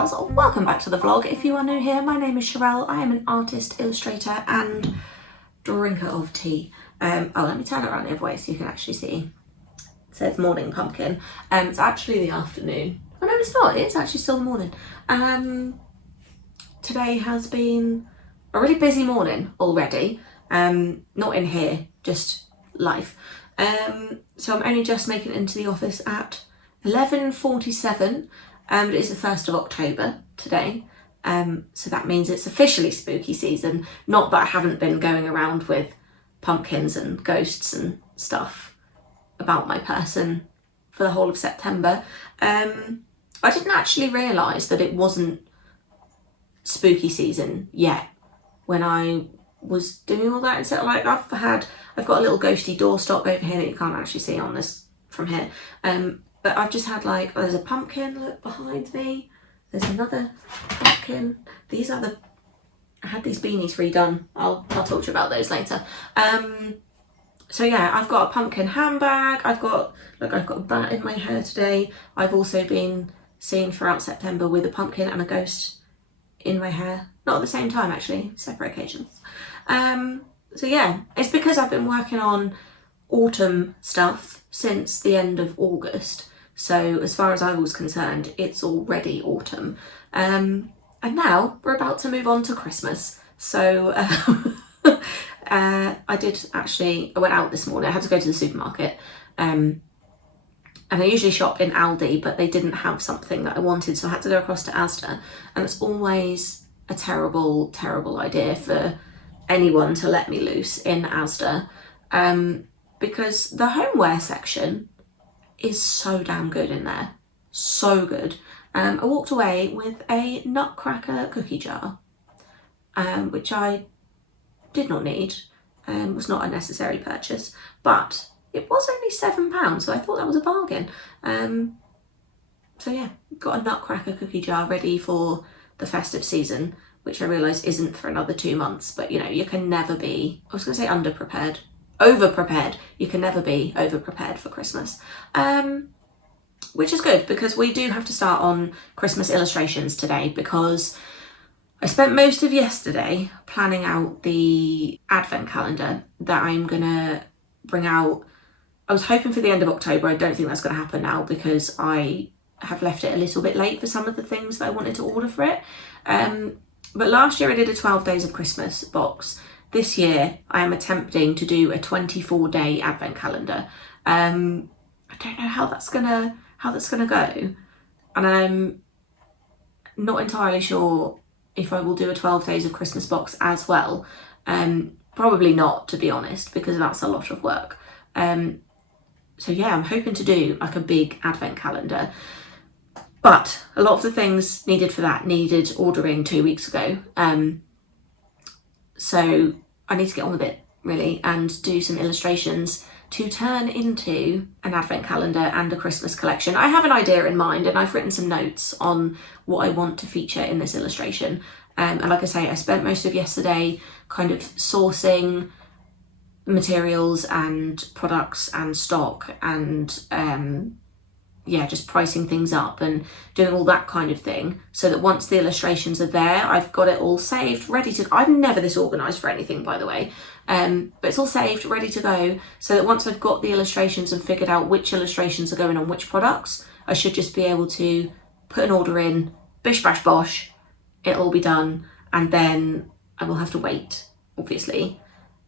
pals, welcome back to the vlog. If you are new here, my name is Sharelle. I am an artist, illustrator and drinker of tea. Let me turn it around the other way so you can actually see. It says morning pumpkin. It's actually the afternoon. Oh no, it's not, it's actually still the morning. Today has been a really busy morning already. Not in here, just life. So I'm only just making it into the office at 11:47. It is the 1st of October today, so that means it's officially spooky season. Not that I haven't been going around with pumpkins and ghosts and stuff about my person for the whole of September. I didn't actually realise that it wasn't spooky season yet when I was doing all that. Instead, like I've got a little ghosty doorstop over here that you can't actually see on this from here. But I've just had like, there's a pumpkin, look behind me. There's another pumpkin. I had these beanies redone. I'll talk to you about those later. So yeah, I've got a pumpkin handbag. I've got a bat in my hair today. I've also been seen throughout September with a pumpkin and a ghost in my hair. Not at the same time actually, separate occasions. So yeah, it's because I've been working on autumn stuff since the end of August. So as far as I was concerned, it's already autumn. And now we're about to move on to Christmas. So I went out this morning. I had to go to the supermarket. And I usually shop in Aldi, but they didn't have something that I wanted. So I had to go across to Asda. And it's always a terrible, terrible idea for anyone to let me loose in Asda. Because the homeware section is so damn good in there. So good. I walked away with a nutcracker cookie jar, which I did not need, was not a necessary purchase, but it was only £7, so I thought that was a bargain. So yeah, got a nutcracker cookie jar ready for the festive season, which I realise isn't for another 2 months, but you know, you can never be, I was going to say underprepared. Over-prepared. You can never be over-prepared for Christmas. Which is good because we do have to start on Christmas illustrations today because I spent most of yesterday planning out the advent calendar that I'm gonna bring out. I was hoping for the end of October. I don't think that's gonna happen now because I have left it a little bit late for some of the things that I wanted to order for it. But last year I did a 12 Days of Christmas box. This year, I am attempting to do a 24-day advent calendar. I don't know how that's gonna go, and I'm not entirely sure if I will do a 12 Days of Christmas box as well. Probably not, to be honest, because that's a lot of work. So yeah, I'm hoping to do like a big advent calendar. But a lot of the things needed for that needed ordering 2 weeks ago. So I need to get on with it really and do some illustrations to turn into an advent calendar and a Christmas collection. I have an idea in mind and I've written some notes on what I want to feature in this illustration. And like I say, I spent most of yesterday kind of sourcing materials and products and stock and yeah, just pricing things up and doing all that kind of thing so that once the illustrations are there, I've got it all saved, ready to, I'm never this organised for anything, by the way, but it's all saved, ready to go, so that once I've got the illustrations and figured out which illustrations are going on which products, I should just be able to put an order in, bish bash bosh, it'll all be done, and then I will have to wait, obviously,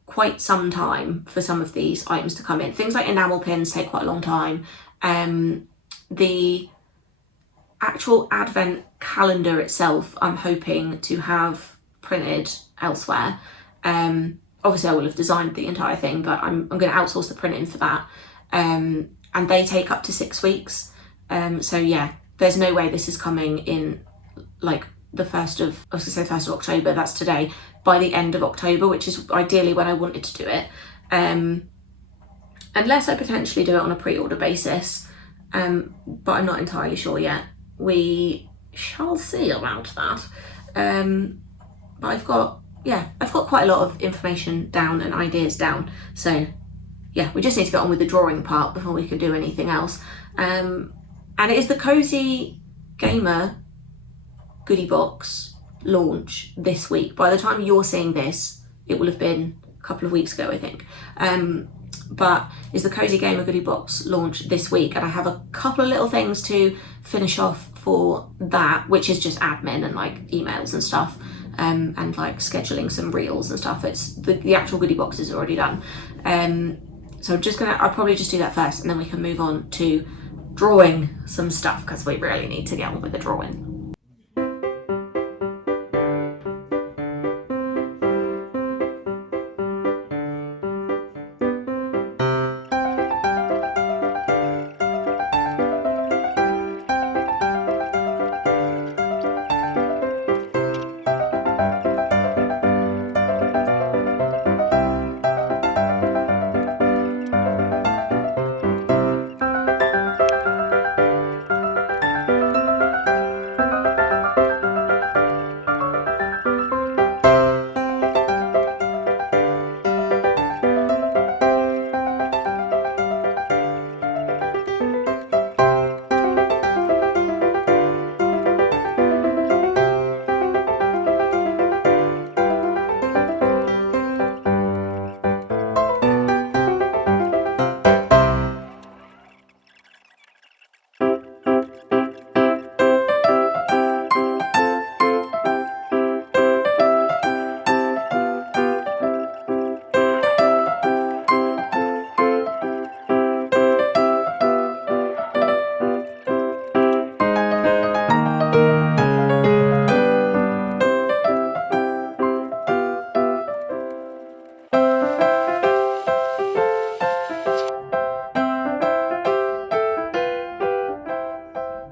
quite some time for some of these items to come in. Things like enamel pins take quite a long time. The actual advent calendar itself, I'm hoping to have printed elsewhere. Obviously I will have designed the entire thing, but I'm going to outsource the printing for that. And they take up to 6 weeks. So yeah, there's no way this is coming in like the 1st of October, that's today, by the end of October, which is ideally when I wanted to do it. Unless I potentially do it on a pre-order basis. But I'm not entirely sure yet. We shall see about that. But I've got quite a lot of information down and ideas down. So yeah, we just need to get on with the drawing part before we can do anything else. And it is the Cozy Gamer goodie box launch this week. By the time you're seeing this, it will have been a couple of weeks ago, I think. But is the Cozy Gamer goodie box launch this week, and I have a couple of little things to finish off for that, which is just admin and like emails and stuff, and like scheduling some reels and stuff. It's the actual goodie box is already done. So I'll probably just do that first, and then we can move on to drawing some stuff, because we really need to get on with the drawing.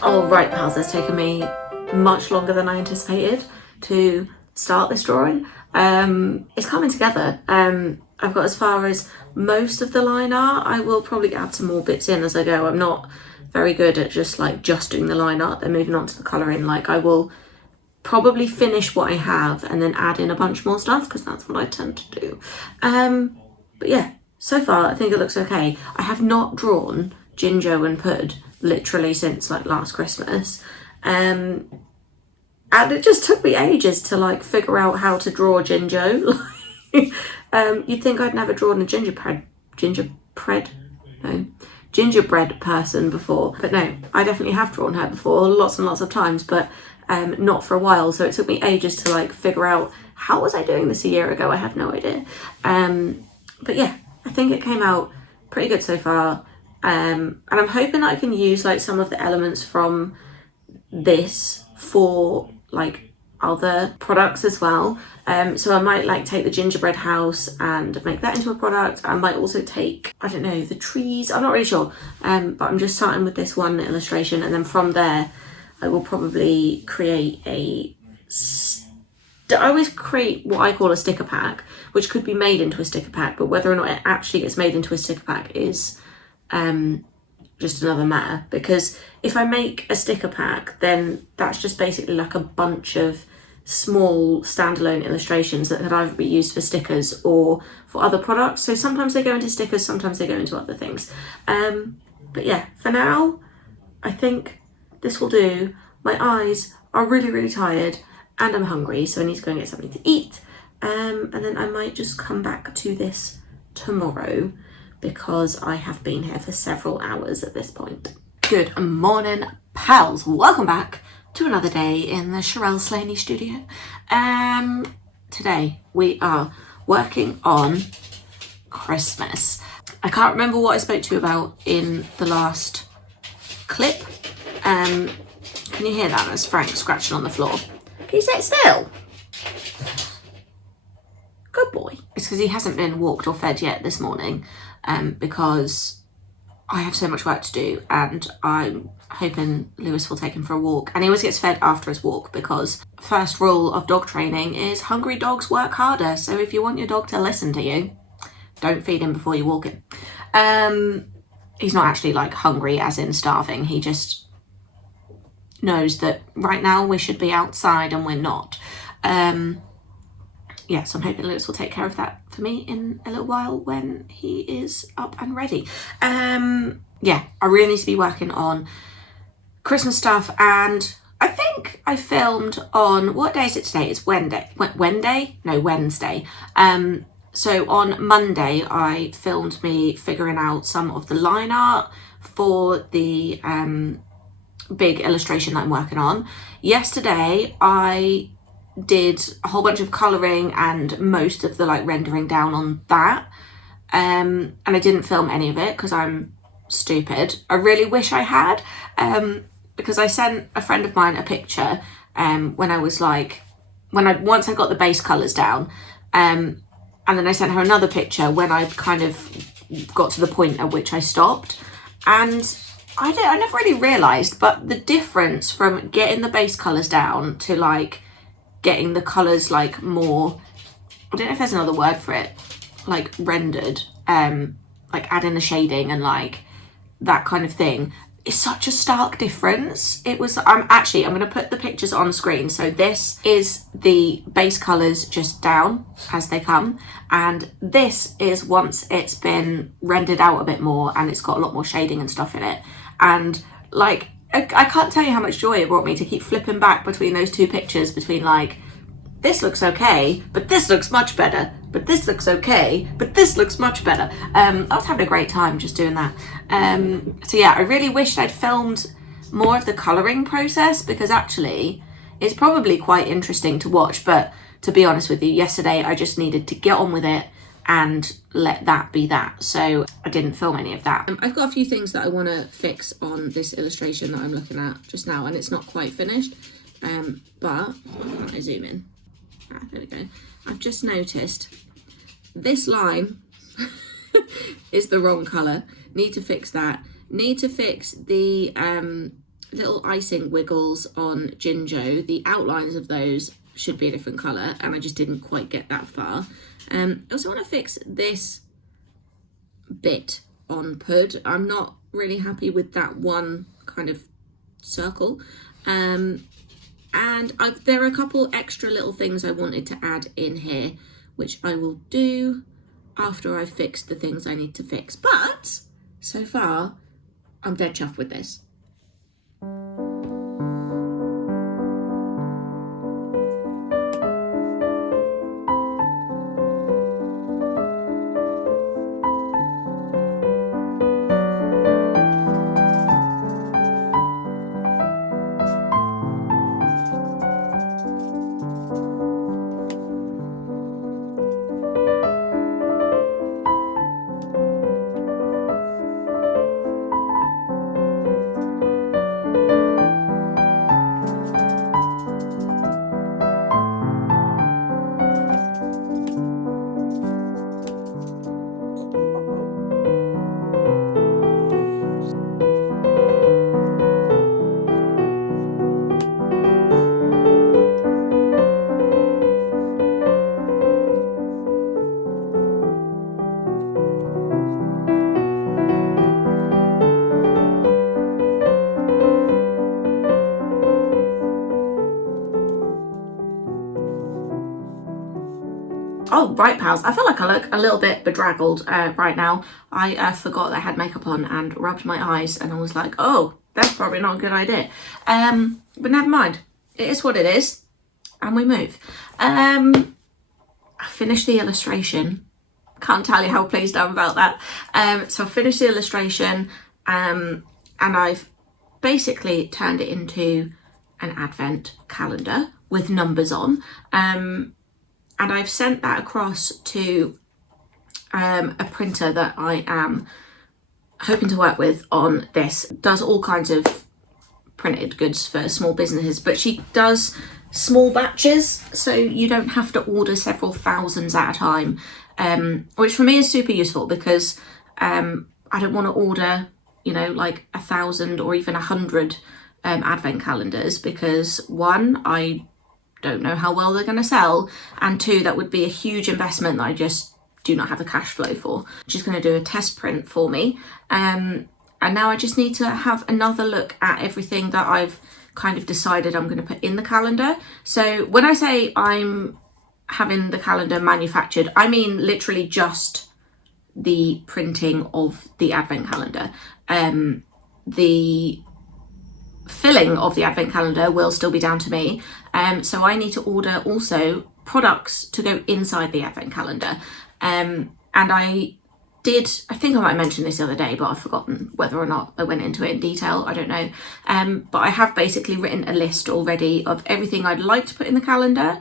Alright pals, it's taken me much longer than I anticipated to start this drawing. It's coming together. I've got as far as most of the line art. I will probably add some more bits in as I go. I'm not very good at just doing the line art, then moving on to the colouring. Like, I will probably finish what I have and then add in a bunch more stuff, because that's what I tend to do. But yeah, so far I think it looks okay. I have not drawn Jinjo and Pud literally since like last Christmas, and it just took me ages to like figure out how to draw Jinjo. You'd think I'd never drawn a gingerbread person before, but no, I definitely have drawn her before, lots and lots of times, but not for a while. So it took me ages to like figure out how was I doing this a year ago. I have no idea. But yeah, I think it came out pretty good so far. And I'm hoping I can use like some of the elements from this for like other products as well. So I might like take the gingerbread house and make that into a product. I might also take, I don't know, the trees. I'm not really sure. But I'm just starting with this one illustration, and then from there I will probably create I always create what I call a sticker pack, which could be made into a sticker pack, but whether or not it actually gets made into a sticker pack is just another matter. Because if I make a sticker pack, then that's just basically like a bunch of small standalone illustrations that could either be used for stickers or for other products. So sometimes they go into stickers, sometimes they go into other things. But yeah, for now, I think this will do. My eyes are really, really tired and I'm hungry, so I need to go and get something to eat. And then I might just come back to this tomorrow, because I have been here for several hours at this point. Good morning, pals. Welcome back to another day in the Sherelle Slaney studio. Today we are working on Christmas. I can't remember what I spoke to you about in the last clip. Can you hear that? That's Frank scratching on the floor. Can you sit still? Good boy. It's because he hasn't been walked or fed yet this morning, because I have so much work to do, and I'm hoping Lewis will take him for a walk. And he always gets fed after his walk, because first rule of dog training is hungry dogs work harder. So if you want your dog to listen to you, don't feed him before you walk him. He's not actually like hungry as in starving. He just knows that right now we should be outside and we're not. Yeah, so I'm hoping Lewis will take care of that for me in a little while when he is up and ready. Yeah, I really need to be working on Christmas stuff, and I think I filmed on, what day is it today? It's Wednesday? No, Wednesday. So on Monday, I filmed me figuring out some of the line art for the big illustration that I'm working on. Yesterday, I did a whole bunch of colouring and most of the like rendering down on that. And I didn't film any of it because I'm stupid. I really wish I had, because I sent a friend of mine a picture when I was like, once I got the base colours down, and then I sent her another picture when I kind of got to the point at which I stopped. And I never really realised, but the difference from getting the base colours down to like getting the colours like more, I don't know if there's another word for it, like rendered, like adding the shading and like that kind of thing, is such a stark difference. It was, I'm going to put the pictures on screen. So this is the base colours just down as they come, and this is once it's been rendered out a bit more and it's got a lot more shading and stuff in it. And like, I can't tell you how much joy it brought me to keep flipping back between those two pictures, between like, this looks okay, but this looks much better, but this looks okay, but this looks much better. I was having a great time just doing that. So yeah, I really wished I'd filmed more of the colouring process, because actually it's probably quite interesting to watch, but to be honest with you, yesterday I just needed to get on with it and let that be that. So I didn't film any of that. I've got a few things that I want to fix on this illustration that I'm looking at just now, and it's not quite finished, but can I zoom in? There we go. I've just noticed this line is the wrong colour. Need to fix that. Need to fix the little icing wiggles on Jinjo. The outlines of those should be a different colour, and I just didn't quite get that far. I also want to fix this bit on Pud. I'm not really happy with that one kind of circle. And there are a couple extra little things I wanted to add in here, which I will do after I've fixed the things I need to fix. But so far, I'm dead chuffed with this. Oh, right, pals. I feel like I look a little bit bedraggled right now. I forgot that I had makeup on and rubbed my eyes, and I was like, oh, that's probably not a good idea. But never mind. It is what it is, and we move. I finished the illustration. Can't tell you how pleased I'm about that. So I finished the illustration, and I've basically turned it into an advent calendar with numbers on. And I've sent that across to a printer that I am hoping to work with on this. Does all kinds of printed goods for small businesses, but she does small batches, so you don't have to order several thousands at a time, which for me is super useful, because I don't want to order, you know, like 1,000 or even 100 advent calendars, because one, I don't know how well they're going to sell, and two, that would be a huge investment that I just do not have the cash flow for. She's going to do a test print for me, and now I just need to have another look at everything that I've kind of decided I'm going to put in the calendar. So when I say I'm having the calendar manufactured, I mean literally just the printing of the advent calendar. The filling of the advent calendar will still be down to me. So I need to order also products to go inside the advent calendar. And I think I might mention this the other day, but I've forgotten whether or not I went into it in detail. I don't know. But I have basically written a list already of everything I'd like to put in the calendar.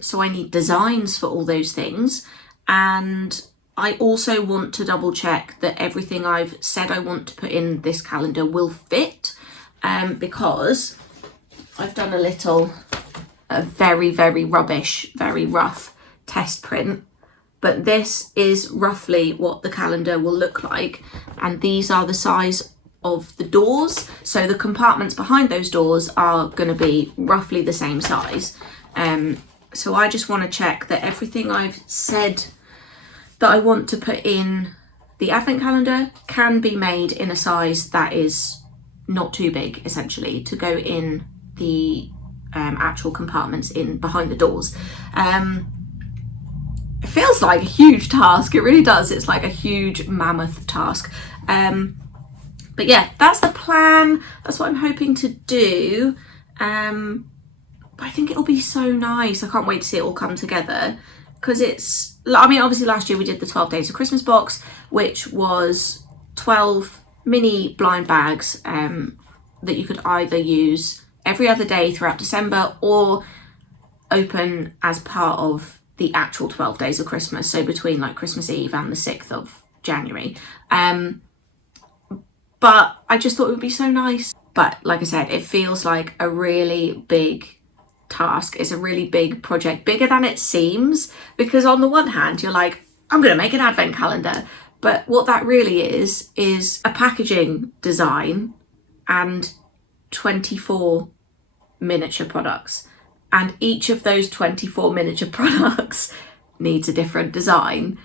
So I need designs for all those things. And I also want to double check that everything I've said I want to put in this calendar will fit. Because I've done a very, very rubbish, very rough test print. But this is roughly what the calendar will look like. And these are the size of the doors. So the compartments behind those doors are going to be roughly the same size. So I just want to check that everything I've said that I want to put in the advent calendar can be made in a size that is not too big, essentially, to go in the actual compartments in behind the doors. It feels like a huge task. It really does. It's like a huge mammoth task. But yeah, that's the plan. That's what I'm hoping to do. But I think it'll be so nice. I can't wait to see it all come together, because it's, I mean, obviously last year we did the 12 Days of Christmas box, which was 12 mini blind bags that you could either use every other day throughout December or open as part of the actual 12 days of Christmas, so between like Christmas Eve and the 6th of January. But I just thought it would be so nice. But like I said, it feels like a really big task. It's a really big project, bigger than it seems, because on the one hand you're like, I'm gonna make an advent calendar, but what that really is a packaging design and 24 miniature products. And each of those 24 miniature products needs a different design.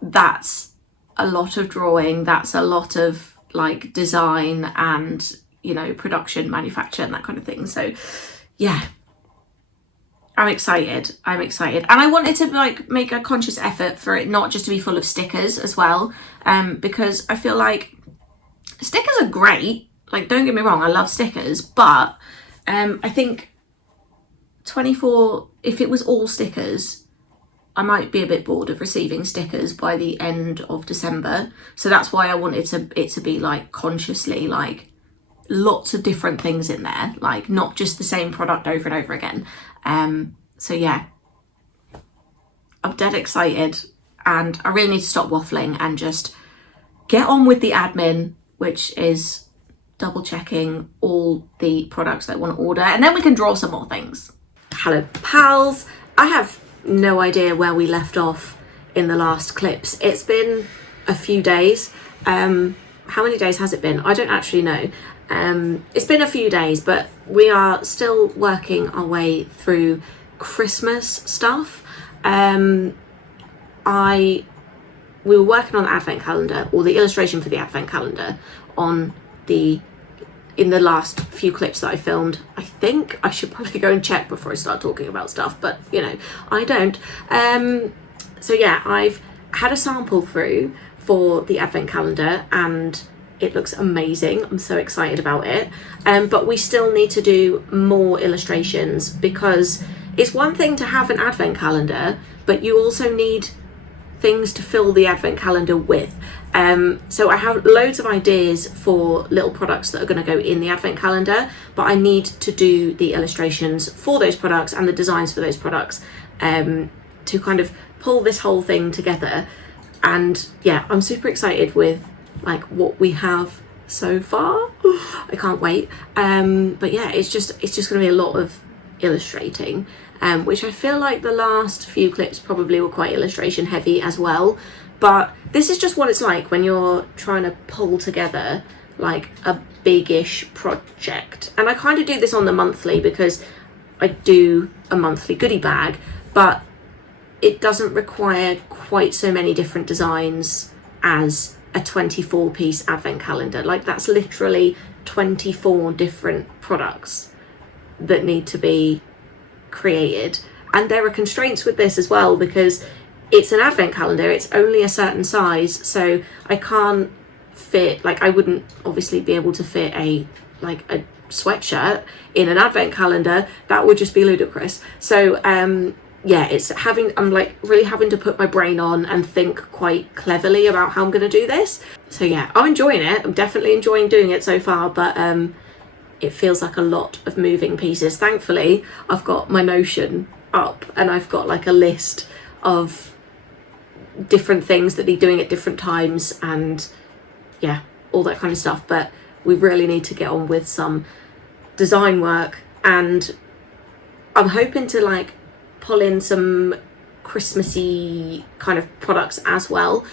That's a lot of drawing. That's a lot of like design and, you know, production, manufacture and that kind of thing. So yeah, I'm excited. And I wanted to like make a conscious effort for it not just to be full of stickers as well. Because I feel like stickers are great. Like, don't get me wrong, I love stickers, but I think 24, if it was all stickers, I might be a bit bored of receiving stickers by the end of December. So that's why I wanted it to be like consciously like lots of different things in there, like not just the same product over and over again. So yeah, I'm dead excited, and I really need to stop waffling and just get on with the admin, which is double checking all the products that I want to order, and then we can draw some more things. Hello pals, I have no idea where we left off in the last clips. It's been a few days. How many days has it been? I don't actually know. It's been a few days, but we are still working our way through Christmas stuff. We were working on the advent calendar, or the illustration for the advent calendar, in the last few clips that I filmed. I think I should probably go and check before I start talking about stuff, but you know, I don't. So yeah, I've had a sample through for the advent calendar and it looks amazing. I'm so excited about it. But we still need to do more illustrations, because it's one thing to have an advent calendar, but you also need things to fill the advent calendar with. So I have loads of ideas for little products that are going to go in the advent calendar, but I need to do the illustrations for those products and the designs for those products to kind of pull this whole thing together. And yeah, I'm super excited with like what we have so far. I can't wait. But yeah, it's just going to be a lot of illustrating, which I feel like the last few clips probably were quite illustration heavy as well. But this is just what it's like when you're trying to pull together like a big-ish project. And I kind of do this on the monthly because I do a monthly goodie bag, but it doesn't require quite so many different designs as a 24-piece advent calendar. Like, that's literally 24 different products that need to be created. And there are constraints with this as well, because it's an advent calendar, it's only a certain size, so I can't fit, like I wouldn't obviously be able to fit a sweatshirt in an advent calendar, that would just be ludicrous. So yeah, I'm like really having to put my brain on and think quite cleverly about how I'm going to do this. So yeah, I'm enjoying it. I'm definitely enjoying doing it so far, but it feels like a lot of moving pieces. Thankfully, I've got my Notion up and I've got like a list of different things that need doing at different times and yeah, all that kind of stuff. But we really need to get on with some design work, and I'm hoping to like pull in some Christmassy kind of products as well.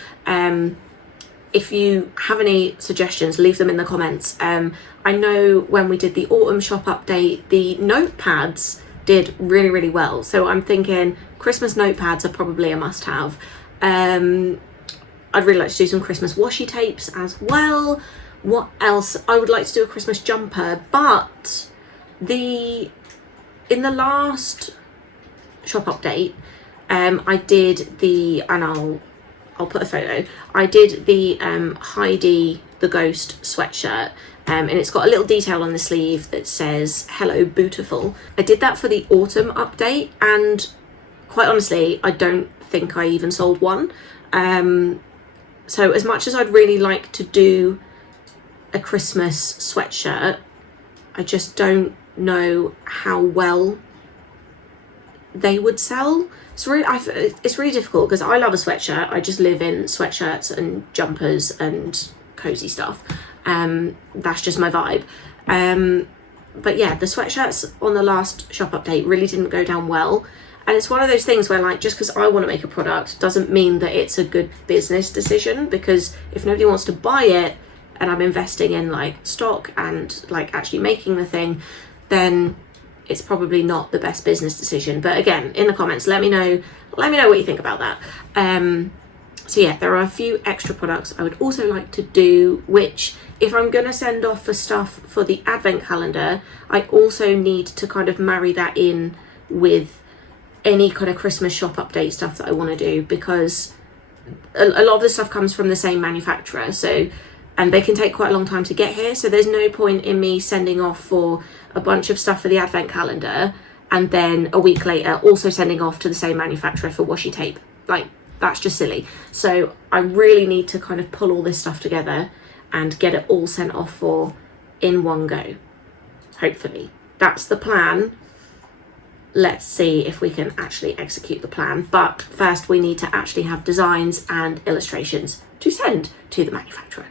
If you have any suggestions, leave them in the comments. I know when we did the autumn shop update, the notepads did really, really well. So I'm thinking Christmas notepads are probably a must-have. I'd really like to do some Christmas washi tapes as well. What else? I would like to do a Christmas jumper, but in the last shop update, I did and I'll put a photo. I did the Heidi the Ghost sweatshirt, and it's got a little detail on the sleeve that says "Hello, Beautiful." I did that for the autumn update, and quite honestly, I don't think I even sold one. So as much as I'd really like to do a Christmas sweatshirt, I just don't know how well they would sell. It's really difficult because I love a sweatshirt. I just live in sweatshirts and jumpers and cozy stuff. That's just my vibe. But yeah, the sweatshirts on the last shop update really didn't go down well. And it's one of those things where like, just because I want to make a product doesn't mean that it's a good business decision, because if nobody wants to buy it and I'm investing in like stock and like actually making the thing, then it's probably not the best business decision. But again, in the comments, let me know what you think about that. So yeah, there are a few extra products I would also like to do, which if I'm going to send off for stuff for the advent calendar, I also need to kind of marry that in with any kind of Christmas shop update stuff that I want to do, because a lot of the stuff comes from the same manufacturer, and they can take quite a long time to get here. So there's no point in me sending off for a bunch of stuff for the advent calendar and then a week later also sending off to the same manufacturer for washi tape. Like, that's just silly. So I really need to kind of pull all this stuff together and get it all sent off for in one go. Hopefully. That's the plan. Let's see if we can actually execute the plan. But first we need to actually have designs and illustrations to send to the manufacturer.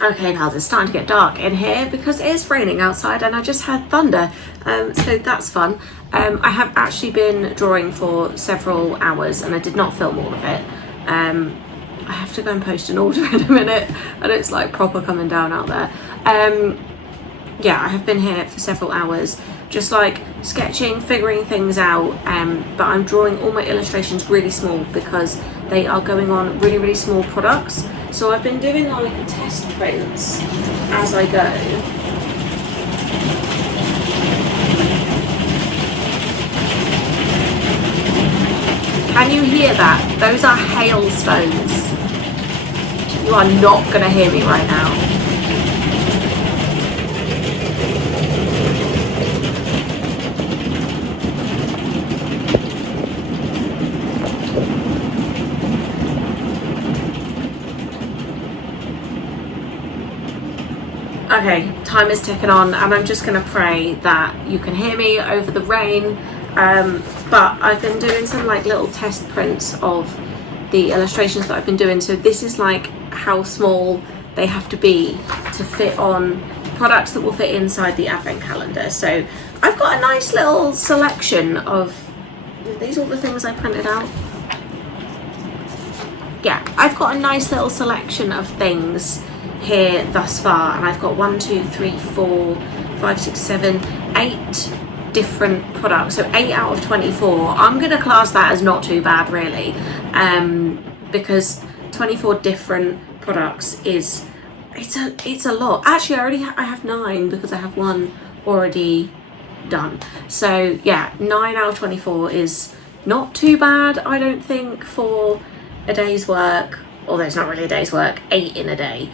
Okay, pals, it's starting to get dark in here because it is raining outside and I just had thunder, so that's fun. I have actually been drawing for several hours and I did not film all of it. I have to go and post an order in a minute and it's like proper coming down out there. Yeah, I have been here for several hours just like sketching, figuring things out, but I'm drawing all my illustrations really small because they are going on really, really small products. So I've been doing like test prints as I go. Can you hear that? Those are hailstones. You are not going to hear me right now. Okay, time is ticking on and I'm just going to pray that you can hear me over the rain, but I've been doing some like little test prints of the illustrations that I've been doing. So this is like how small they have to be to fit on products that will fit inside the advent calendar. So I've got a nice little selection of, these are all the things I printed out. Yeah, I've got a nice little selection of things here thus far, and I've got 1, 2, 3, 4, 5, 6, 7, 8 different products. So 8 out of 24. I'm going to class that as not too bad, really, because 24 different products is it's a lot. Actually, I have 9 because I have one already done. So yeah, 9 out of 24 is not too bad, I don't think, for a day's work. Although it's not really a day's work, 8 in a day.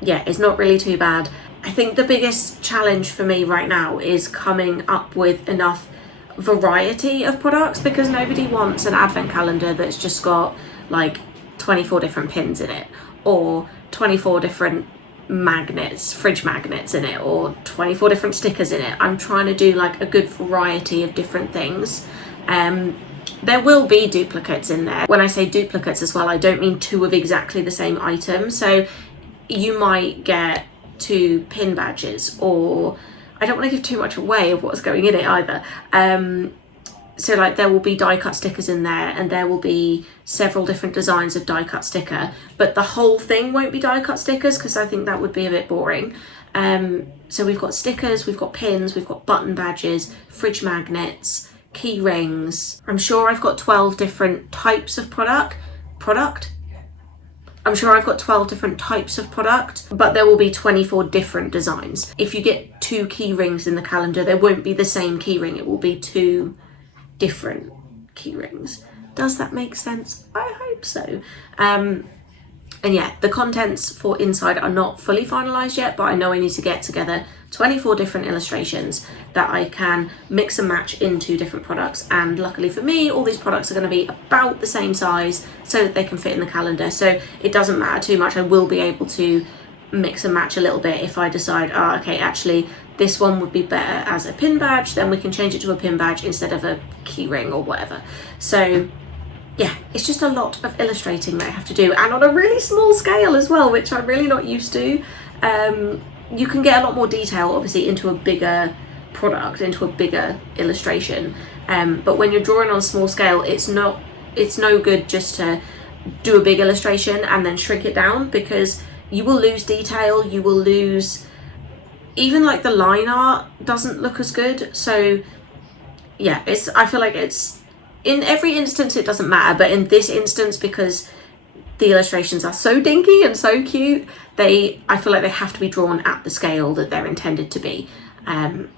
Yeah, it's not really too bad. I think the biggest challenge for me right now is coming up with enough variety of products, because nobody wants an advent calendar that's just got like 24 different pins in it, or 24 different magnets, fridge magnets in it, or 24 different stickers in it. I'm trying to do like a good variety of different things. There will be duplicates in there. When I say duplicates as well, I don't mean 2 of exactly the same item. So you might get 2 pin badges, or I don't want to give too much away of what's going in it either. So like there will be die cut stickers in there, and there will be several different designs of die cut sticker, but the whole thing won't be die cut stickers because I think that would be a bit boring. So we've got stickers, we've got pins, we've got button badges, fridge magnets, key rings. I'm sure I've got 12 different types of product. I'm sure I've got 12 different types of product, but there will be 24 different designs. If you get 2 key rings in the calendar, there won't be the same key ring. It will be 2 different key rings. Does that make sense? I hope so. And yeah, the contents for inside are not fully finalized yet, but I know I need to get together 24 different illustrations that I can mix and match into different products. And luckily for me, all these products are going to be about the same size so that they can fit in the calendar. So it doesn't matter too much. I will be able to mix and match a little bit if I decide, oh, okay, actually this one would be better as a pin badge, then we can change it to a pin badge instead of a key ring or whatever. So yeah, it's just a lot of illustrating that I have to do, and on a really small scale as well, which I'm really not used to. You can get a lot more detail obviously into a bigger product, into a bigger illustration, but when you're drawing on a small scale, it's no good just to do a big illustration and then shrink it down, because you will lose detail, you will lose, even like the line art doesn't look as good. So yeah, I feel like it's, in every instance it doesn't matter, but in this instance, because the illustrations are so dinky and so cute, I feel like they have to be drawn at the scale that they're intended to be. And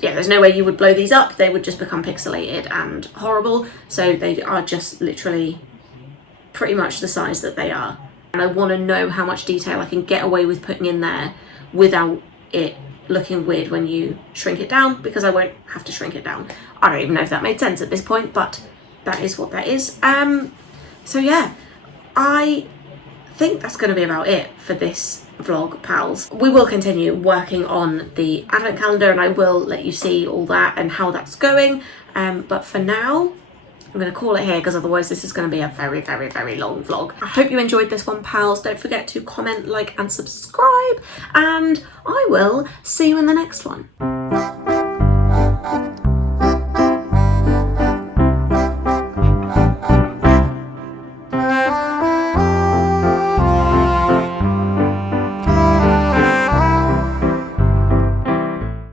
yeah, there's no way you would blow these up, they would just become pixelated and horrible. So they are just literally pretty much the size that they are. And I want to know how much detail I can get away with putting in there without it looking weird when you shrink it down, because I won't have to shrink it down. I don't even know if that made sense at this point, but that is what that is. So yeah, I think that's going to be about it for this vlog, pals. We will continue working on the advent calendar, and I will let you see all that and how that's going. But for now, I'm going to call it here, because otherwise this is going to be a very, very, very long vlog. I hope you enjoyed this one, pals. Don't forget to comment, like, and subscribe, and I will see you in the next one.